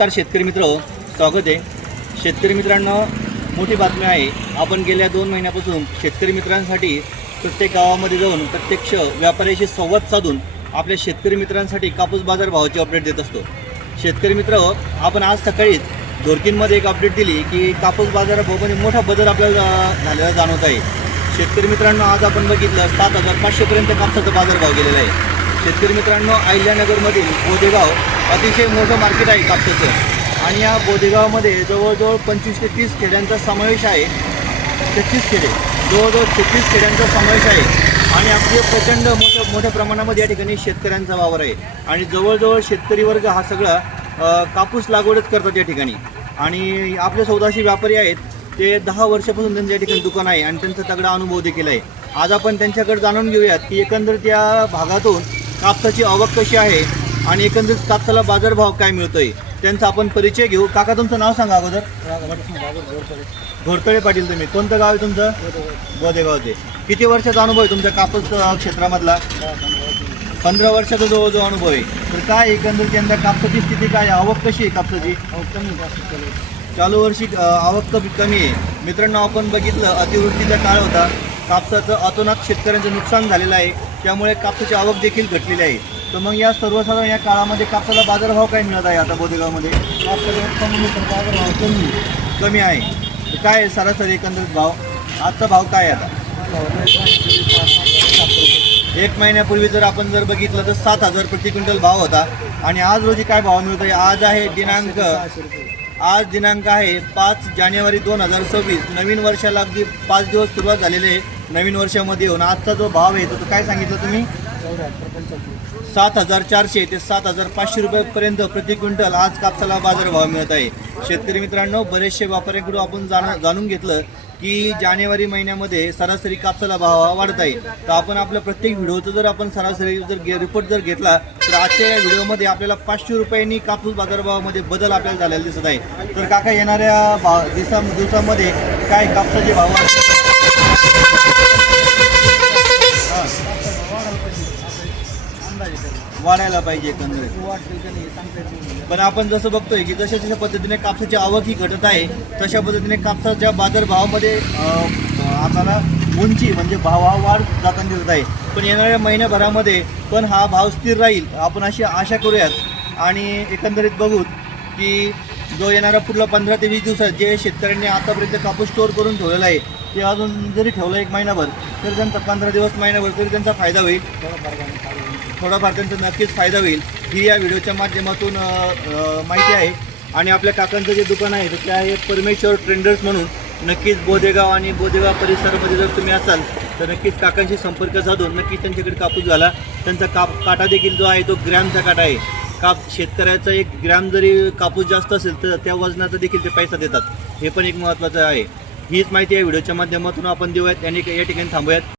नमस्कार शेतकरी मित्र स्वागत आहे. शेतकरी मित्रांनो मोठी बातमी आहे. आपण गेल्या दोन महिन्यापासून शेतकरी मित्रांसाठी प्रत्येक गावामध्ये जाऊन प्रत्यक्ष व्यापाऱ्याशी संवाद साधून आपल्या शेतकरी मित्रांसाठी कापूस बाजार भावाची अपडेट देत असतो. शेतकरी मित्र आपण आज सकाळीच धोरकींमध्ये एक अपडेट दिली की कापूस बाजाराभावामध्ये मोठा बदल आपल्याला झालेला जाणवत आहे. शेतकरी मित्रांनो आज आपण बघितलं सात हजार पाचशेपर्यंत कापसाचा बाजारभाव गेलेला आहे. शेतकरी मित्रांनो अहिल्यानगरमधील बोदेगाव अतिशय मोठं मार्केट आहे कापसाचं. आणि या बोदेगावमध्ये जवळजवळ पंचवीस ते तीस खेड्यांचा समावेश आहे. छत्तीस खेडे जवळजवळ छत्तीस खेड्यांचा समावेश आहे. आणि आपले प्रचंड मोठ्या मोठ्या प्रमाणामध्ये या ठिकाणी शेतकऱ्यांचा वावर आहे. आणि जवळजवळ शेतकरी वर्ग हा सगळा कापूस लागवडच करतात या ठिकाणी. आणि आपले सौदाशी व्यापारी आहेत. ते दहा वर्षापासून त्यांचं या ठिकाणी दुकान आहे आणि त्यांचा तगडा अनुभव देखील आहे. आज आपण त्यांच्याकडे जाणून घेऊयात की एकंदरीत या भागातून कापसाची आवक कशी आहे आणि एकंदरीत कापसाला बाजारभाव काय मिळतोय त्यांचा आपण परिचय घेऊ. काका तुमचं नाव सांगा अगोदर. घोरतळे पाटील तुम्ही. कोणतं गाव आहे तुमचं? गोदेगावचे किती वर्षाचा अनुभव आहे तुमच्या कापूस क्षेत्रामधला? पंधरा वर्षाचा जवळजवळ अनुभव आहे. तर काय एकंदरीत यंदा कापसाची स्थिती काय आहे? आवक कशी आहे कापसाची? चालू वर्षी आवक कमी कमी आहे. मित्रांनो आपण बघितलं अतिवृष्टीचा काळ होता. कापसाचं अतोनात शेतकऱ्यांचं नुकसान झालेलं आहे. त्यामुळे कापसाची आवक देखील घटलेली आहे. तर मग या सर्वसाधारण या काळामध्ये कापसाला बाजारभाव काय मिळत आहे आता बोदेगावमध्ये? बाजारभाव कमी. कमी आहे. तर काय आहे सरासरी एकंदरीत भाव? आजचा भाव काय आता? एक महिन्यापूर्वी जर आपण जर बघितलं तर सात हजार प्रति क्विंटल भाव होता. आणि आज रोजी काय भाव मिळतो आहे आज आहे दिनांक आज दिनांक आहे पाच जानेवारी दोन हजार सव्वीस. नवीन वर्षाला अगदी पाच दिवस सुरुवात झालेले आहे. नवीन वर्षामध्ये येऊन आजचा जो भाव आहे तो काय सांगितलं तुम्ही? सात हजार चारशे ते सात हजार पाचशे रुपयापर्यंत प्रति क्विंटल आज कापसाला बाजारभाव मिळत आहे. शेतकरी मित्रांनो बरेचसे व्यापाऱ्यांकडून आपण जाण जाणून घेतलं की जानेवारी महिन्यामध्ये सरासरी कापसाला भाव वाढत आहे. तर आपण आपल्या प्रत्येक व्हिडिओचं जर आपण सरासरी जर गे रिपोर्ट जर घेतला तर आजच्या या व्हिडिओमध्ये आपल्याला पाचशे रुपयांनी कापूस बाजारभावामध्ये बदल आपल्याला झालेला दिसत आहे. तर काका येणाऱ्या भाव दिवसा दिवसामध्ये काय कापसाचे भाव वाढायला पाहिजे एकंदरीत. पण आपण जसं बघतोय की जशा जशा पद्धतीने कापसाची आवक ही घटत आहे तशा पद्धतीने कापसाच्या बाजारभावामध्ये आपल्याला उंची म्हणजे भाव हा वाढ जाताना दिसत आहे. पण येणाऱ्या महिन्याभरामध्ये पण हा भाव स्थिर राहील आपण अशी आशा करूयात. आणि एकंदरीत बघू की जो येणारा पुढला पंधरा ते वीस दिवसात जे शेतकऱ्यांनी आतापर्यंत कापूस स्टोअर करून ठेवलेला आहे ते अजून जरी ठेवलं एक महिनाभर तरी त्यांचा पंधरा दिवस महिनाभर तरी त्यांचा फायदा होईल. थोडाफार त्यांचा नक्कीच फायदा होईल. ही या व्हिडिओच्या माध्यमातून माहिती आहे. आणि आपल्या काकांचं जे दुकान आहे तर ते आहे परमेश्वर ट्रेंडर्स म्हणून. नक्कीच बोदेगाव आणि बोदेगाव परिसरामध्ये जर तुम्ही असाल तर नक्कीच काकांशी संपर्क साधून नक्कीच त्यांच्याकडे कापूस घाला. त्यांचा काप काटा देखील जो आहे तो ग्रॅमचा काटा आहे. काप शेतकऱ्याचा एक ग्रॅम जरी कापूस जास्त असेल तर त्या वजनाचा देखील ते पैसा देतात. हे पण एक महत्त्वाचं आहे. हीच माहिती या व्हिडिओच्या माध्यमातून आपण देऊयात. आणि या ठिकाणी थांबूयात.